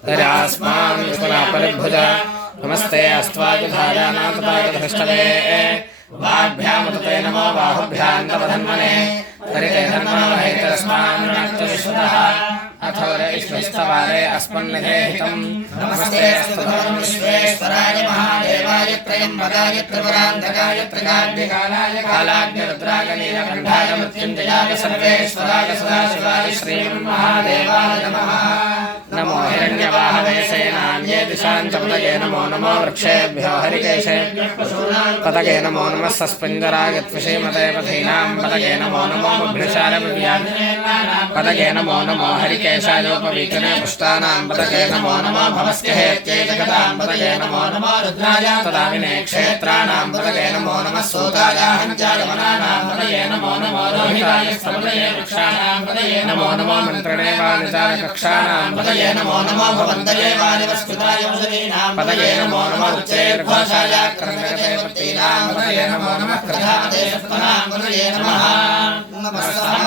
तरास्मान् परिभुज नमस्ते अस्त्वायुधारानाथपाकधृष्टवे वाभ्यामुदते नमो बाहुभ्यां तव धन्मने हरिते धन्मनोहेतरस्मान् विश्वतः अथो रेष्वस्तवारे अस्मन्निधे हितम् नमस्ते अस्तु विश्वेश्वराय महादेवाय त्रयम्बकाय त्रिपुरान्तकाय त्रिकाग्निकालाय कालाग्निरुद्राय नीलकण्ठाय मृत्युञ्जयाय सर्वेश्वराय सदाशिवाय श्रीमन्महादेवाय नमः। नमो हिरण्यवाहवे सेनान्ये दिशाञ्चपतये नमो नमो वृक्षेभ्यो हरिकेशेभ्यः पतये नमो नमः सस्पिञ्जराय त्विषीमते पथीनां पतये नमो नमो मुभ्यशालविव्याधिने पतये नमो नमो हरिकेशायोपवीकने पुष्टानां पतये नमो नमो भवस्यहेत्यैतकतां पतये नमो नमो रुद्राय तदाविने क्षेत्राणां पतये नमो नमः सूताय हञ्चाय वनानां पतये नमो नमो रोहिताय स्तपतये वृक्षाणां पतये नमो नमो मन्त्रणे वाणिजाय कक्षाणां पतये नमो नमो भवन्तये वारिवस्कृताय मुसलीनां पतये नमो नमो उच्चैर्घोषाय क्रन्दगते पत्तीनां पतये नमो नमः कृधामते सत्त्वनां पतये नमः।